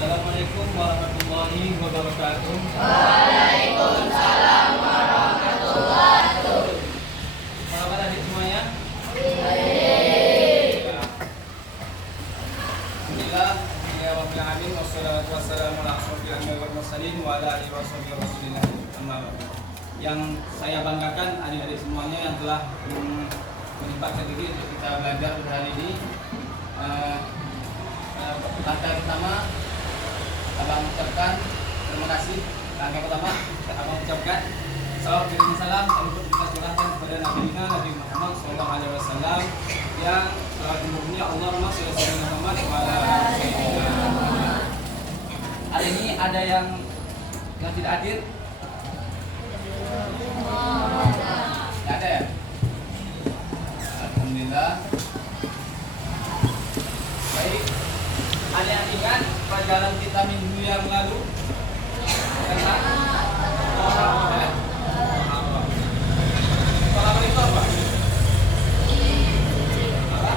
Assalamualaikum warahmatullahi wabarakatuh. Waalaikumsalam warahmatullahi wabarakatuh. Apa kabar adik semuanya? Baik. Alhamdulillah, ya rabbil alamin, wassalatu wassalamu ala asyrofil anbiya'i wal mursalin wa ala alihi washabihi rasulillah. Amma ba'du. Yang saya banggakan adik-adik semuanya yang telah menyempatkan diri untuk kita belajar pada hari ini. Langkah pertama, abang ucapkan terima kasih. Langkah pertama, abang ucapkan salawat dan salam untuk kita curahkan kepada Nabi Muhammad SAW yang telah dimurni Allahumma shalli ala Muhammad wa ala ali Muhammad. Hari ini ada yang tidak hadir? Tidak ada ya? Alhamdulillah. Baik. Ada yang ingat pelajaran kita minggu yang lalu tentang Muharram? Muharram itu apa? Apa?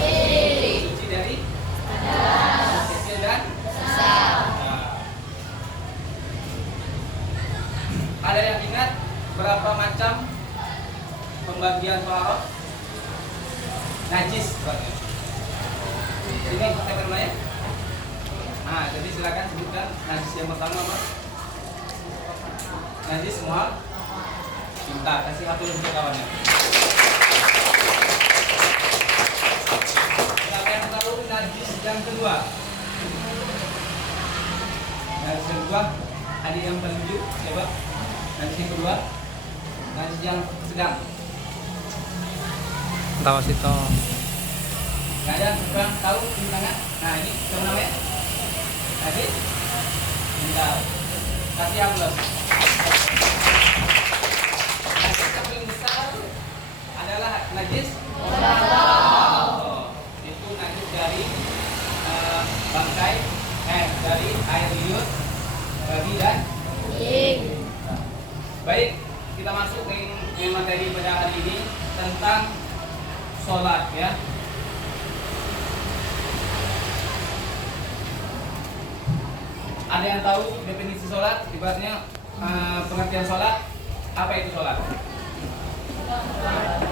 Suci dari kecil dan besar. Ada yang ingat berapa macam pembagian Muharram? Najis berarti. Ini kita bermain. Nah, jadi silakan sebutkan najis yang pertama apa? Najis semua. Cinta, kasih satu untuk kawannya. Siapa yang tahu najis yang kedua? Najis yang kedua, adik yang paling jujur, coba. Najis yang kedua, najis yang sedang. Tahu sih toh. Gak ada yang tahu ini tangan. Nah ini siapa namanya? Najis. Bentar. Kasih aplaus. Najis yang paling besar adalah najis. Itu najis dari bangkai, dari air liur, babi dan kucing. Baik, kita masuk ke materi pada hari ini tentang sholat ya. Ada yang tahu definisi sholat? Ibaratnya pengertian sholat, apa itu sholat?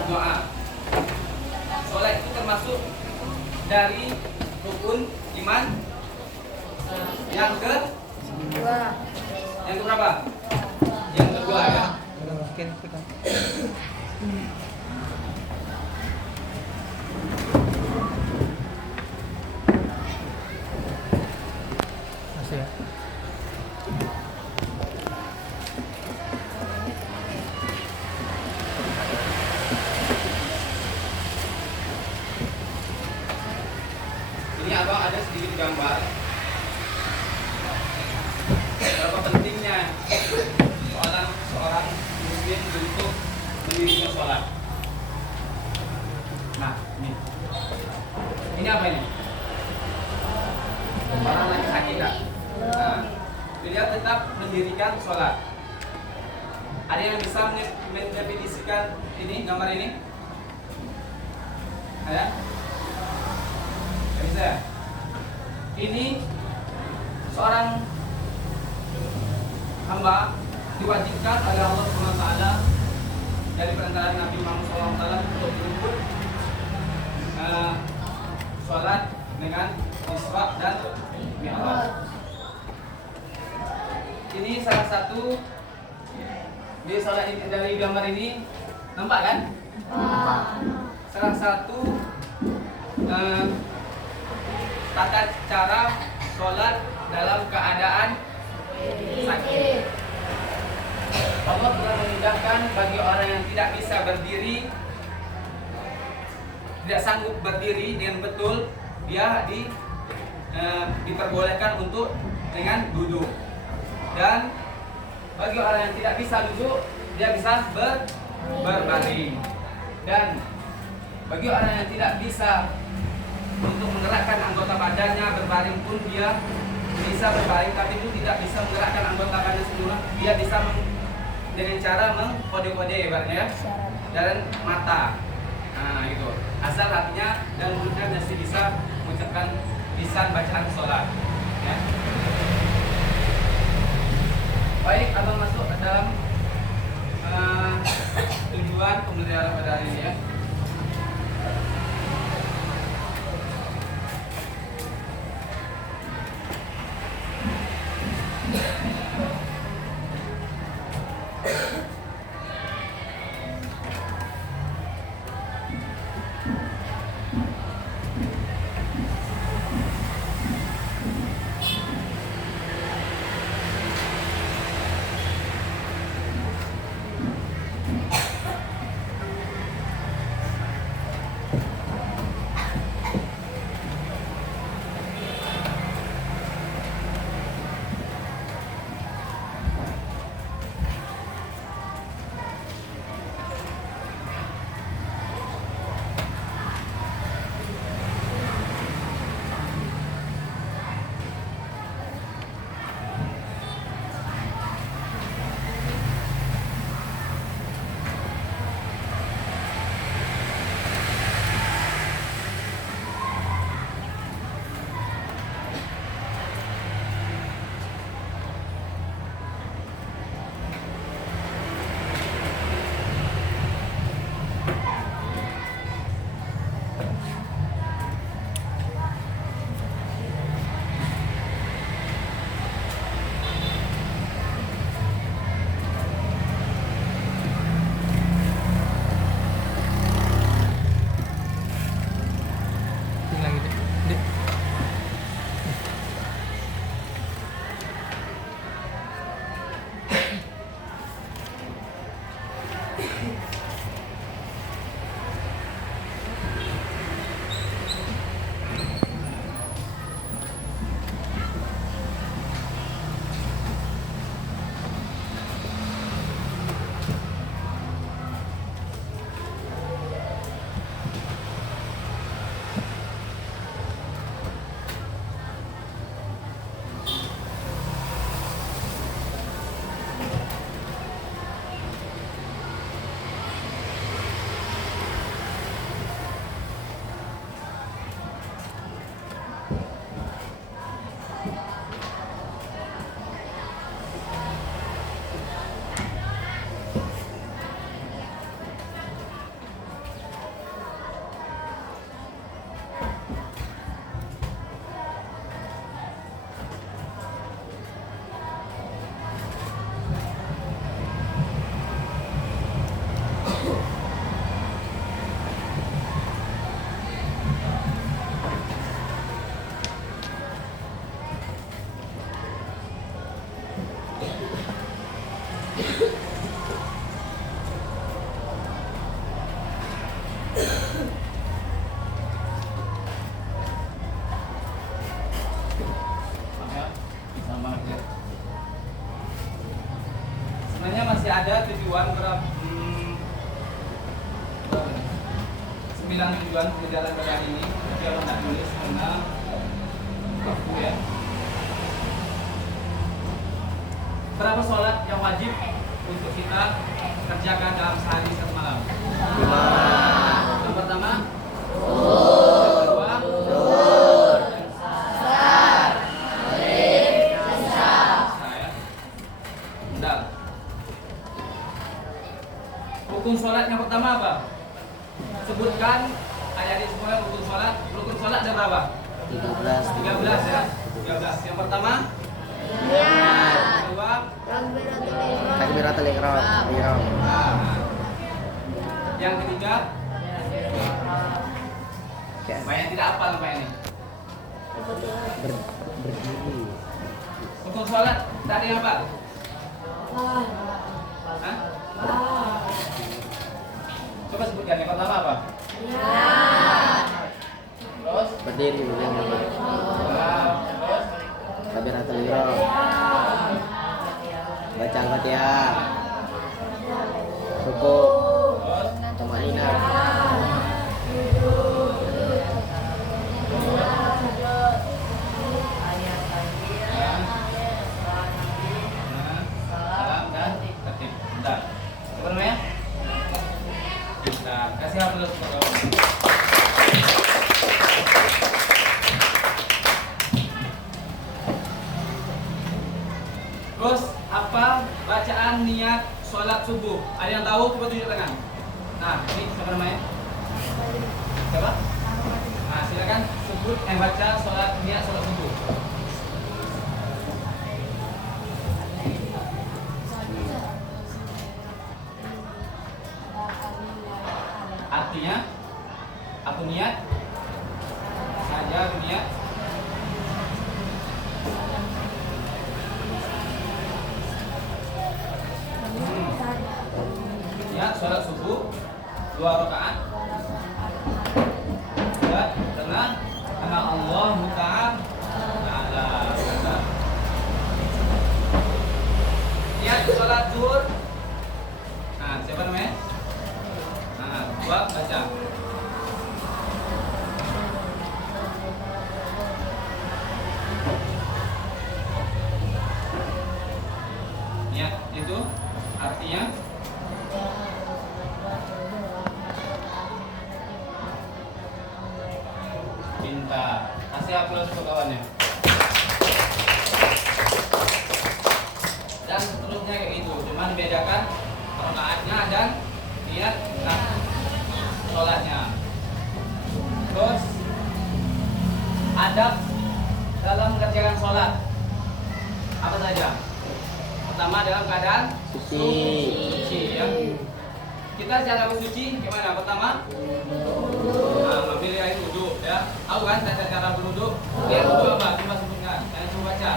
Doa. Sholat itu termasuk dari rukun iman yang kedua. Yang keberapa? Yang kedua ya. Mungkin masih ya. Ini abang ada sedikit gambar berapa pentingnya seorang muslim untuk mendirikan sholat. Nah, ini apa ini? Orang lagi sakit tak? Nah, dia tetap mendirikan sholat. Ada yang bisa mendefinisikan ini gambar ini? Ada? Bisa ya? Ini seorang hamba diwajibkan oleh Allah SWT dari perantara Nabi Muhammad SAW untuk menyebut sholat dengan Isra dan Mi'raj. Ini salah satu di sholat ini, dari gambar ini nampak kan? Salah satu tata cara sholat dalam keadaan sakit. Allah telah memudahkan bagi orang yang tidak bisa berdiri, tidak sanggup berdiri dengan betul, dia diperbolehkan untuk dengan duduk. Dan bagi orang yang tidak bisa duduk, dia bisa berbaring. Dan bagi orang yang tidak bisa untuk menggerakkan anggota badannya berbaring pun dia bisa berbaring, tapi itu tidak bisa menggerakkan anggota badan semua. Dia bisa dengan cara mengkode-kode ibaratnya dan mata. Nah, gitu. Asal hatinya dan mulutnya masih bisa mengucapkan lisan bacaan sholat. Ya. Baik, abang masuk ke dalam tujuan pembelajaran pada hari ini ya. Ini lagi dek. Dek. Sebenarnya masih ada tujuan berapa? 9 tujuan pembelajaran pada hari ini. Tapi kalau nggak tulis karena waktu ya. Berapa sholat yang wajib untuk kita kerjakan dalam sehari satu malam? 5. Yang pertama, yang kedua, saya. Bentar. Rukun sholat yang pertama apa? Sebutkan ayat ini semua rukun sholat. Rukun sholat ada berapa? 13 ya. 13. Yang pertama, yang kedua, Takbiratul ihram. yang ketiga, banyak tidak apa sampai ini. Berdiri. Rukun sholat tadi apa? Hah? Coba sebutkan yang pertama apa? Terus? Berdiri. Terus? Takbiratul ihram. Baca Al-Fatihah. Rukuk. Terus? Tumaninah. Salam dan tertib. Bentar. Apa namanya? Bentar. Kasih hapus dulu untuk kamu. Terus apa bacaan niat sholat subuh? Ada yang tahu? Coba tunjuk tangan. Nah, ini siapa namanya? Siapa? Nah, silakan sebut baca niat sholat subuh. Artinya aku niat saja aku niat niat sholat subuh 2 rakaat ya dengan karena Allah Ta'ala. Niat sholat zuhur. Nah, siapa namanya? Nah, 2 baca. Niat itu artinya pintar. Kasih aplaus untuk kawannya. Dan seterusnya kayak gitu. Cuman bedakan rakaatnya dan niat sholatnya. Terus adab dalam mengerjakan sholat apa saja? Pertama dalam keadaan suci ya. Kita cara bersuci gimana? Pertama ambil air wudhu ya. Tahu kan cara berwudhu? Air wudhu apa? Coba sebutkan. Saya coba baca.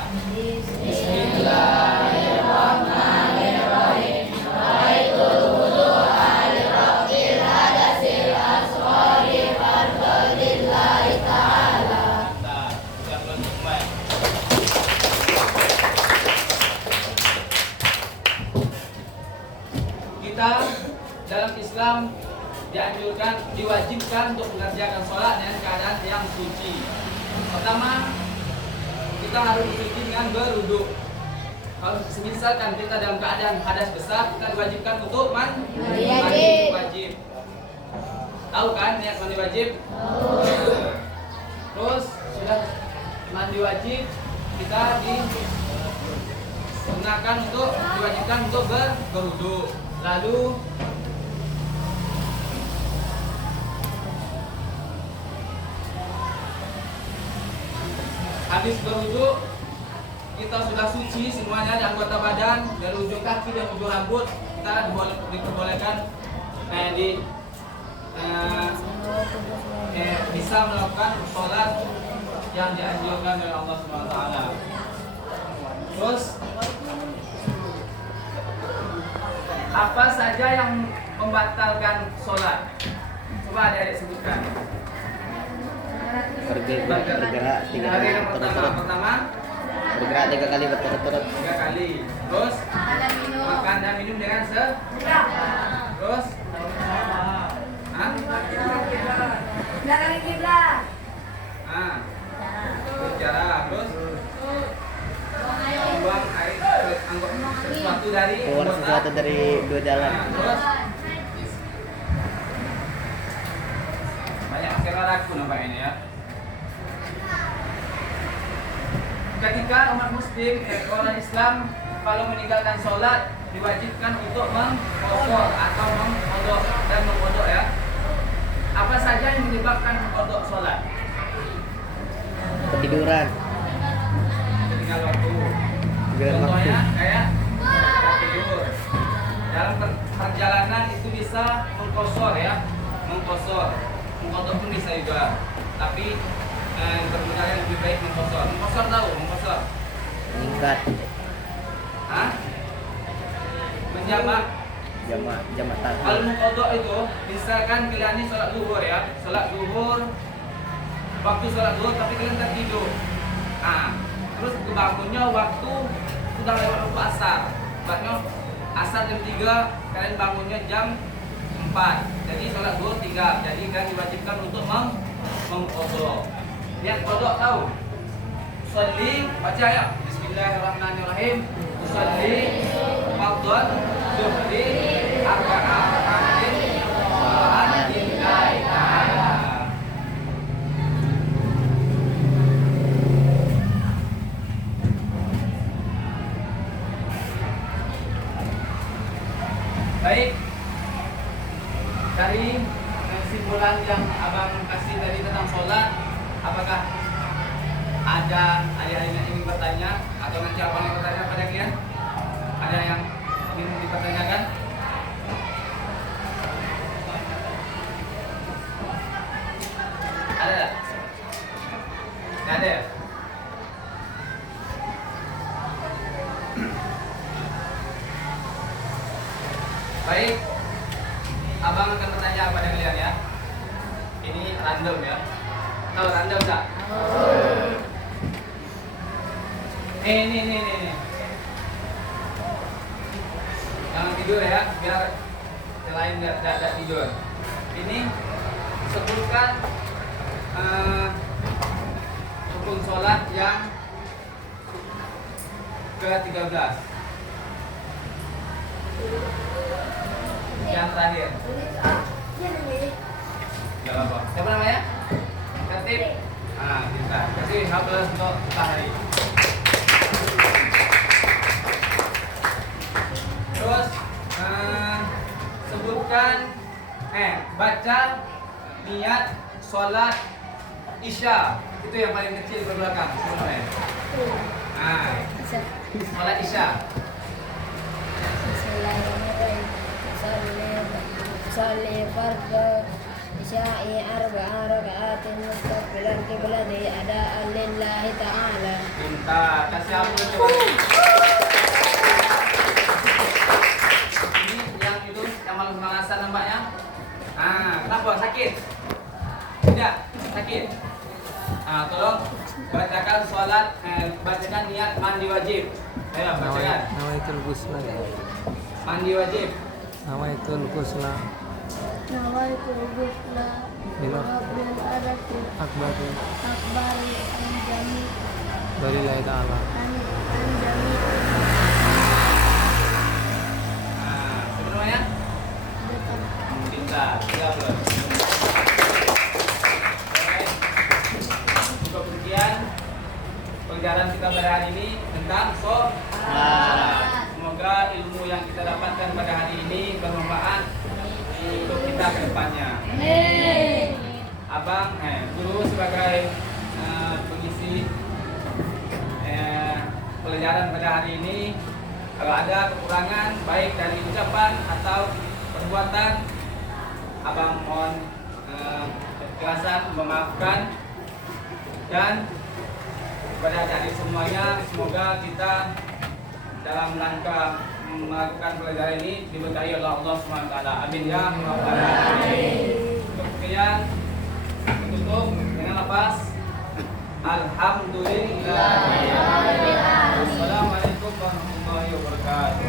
Bismillahirrahmanirrahim. Baitul wudu'a li raf'il hadasil asghari fardhillahi ta'ala. Nah, siap lanjut baik. Kita dalam Islam dianjurkan, diwajibkan untuk mengerjakan sholat dengan keadaan yang suci. Pertama, kita harus bersuci dengan berwudu. Kalau misalkan kita dalam keadaan hadas besar, kita diwajibkan untuk mandi wajib. Tahu kan niat mandi wajib? Terus sudah mandi wajib, kita diwajibkan untuk berwudu. Lalu habis berwudu, kita sudah suci semuanya di anggota badan, dari ujung kaki dan ujung rambut, kita diperbolehkan bisa melakukan sholat yang dianjurkan oleh Allah SWT. Terus apa saja yang membatalkan sholat? Coba adik-adik sebutkan. Bergerak 3 kali berturut-turut. Pertama Bergerak 3 kali berturut-turut. 3 kali. Terus makan dan minum dengan terus bicara. Terus buang air Keluar sesuatu dari 2 jalan. Terus banyak sekali ragu nampak ini ya. Ketika umat muslim, orang Islam kalau meninggalkan sholat diwajibkan untuk mengqadha atau mengqadha ya. Apa saja yang menyebabkan mengqadha sholat? Ketiduran. Tinggal waktu. Contohnya kayak tidur. Dalam perjalanan itu bisa mengqasar ya, mengqadha pun bisa juga. Tapi yang lebih baik mengqasar tahu mengqasar? Meningkat. Hah? Menjamak. Jamak takbir. Kalau mengqadha itu misalkan kalian ini sholat zuhur ya, waktu sholat zuhur tapi kalian tertidur. Terus kebangunnya waktu sudah lewat waktu asar. Sebabnya asar jam 3, kalian bangunnya jam 4. Jadi sholat zuhur 3. Jadi kalian diwajibkan untuk mengqadha. Niat qadha tahu? Sholli, baca ya. Bismillahirrahmanirrahim. Sholli fardhan zuhri arba'atin lillahi ta'ala. adik-adik yang ingin bertanya atau nanti abang yang bertanya pada kalian? Ada yang ingin dipertanyakan? Ada? Nggak ada ya? Baik, abang akan bertanya kepada kalian ya. Ini random ya. Tahu random tak? Ini. Jangan tidur ya, biar selain tidak tidur. Ini sebutkan rukun sholat yang ke-13. Yang terakhir. Gak apa-apa. Siapa namanya? Katib. Kita. Kasih hables untuk hari. Terus sebutkan baca niat sholat Isya. Itu yang paling kecil ke belakang sebenarnya. Sholat Isya. صلي فرض عشاء 4 ركعات مستقبلا قبلة أداء لله تعالى. Pintar, kasih ampun coba. Ini yang itu yang malas-malasan nampaknya. Kenapa? Sakit? Tidak, sakit. Tolong bacakan sholat, bacakan niat mandi wajib. Ayo bacakan. Nawaitul ghusla. Mandi wajib. Nawaitul ghusla. nawaitul ghusla rabbil adati Akbar anjami dari Allah Ta'ala. anjami Sebenarnya kita belum. Cukup sekian pelajaran kita pada hari ini tentang sholat. Semoga ilmu yang kita dapatkan pada hari ini bermanfaat untuk kita ke depannya. Abang, guru sebagai pengisi pelajaran pada hari ini, kalau ada kekurangan baik dari ucapan atau perbuatan, abang mohon keikhlasan memaafkan. Dan kepada adik-adik semuanya, semoga kita dalam rangka melakukan pelajaran ini diberkahi oleh Allah SWT. Amin ya rabbal alamin. Untuk sekian, tutup dengan lepas alhamdulillah. Wassalamualaikum warahmatullahi wabarakatuh.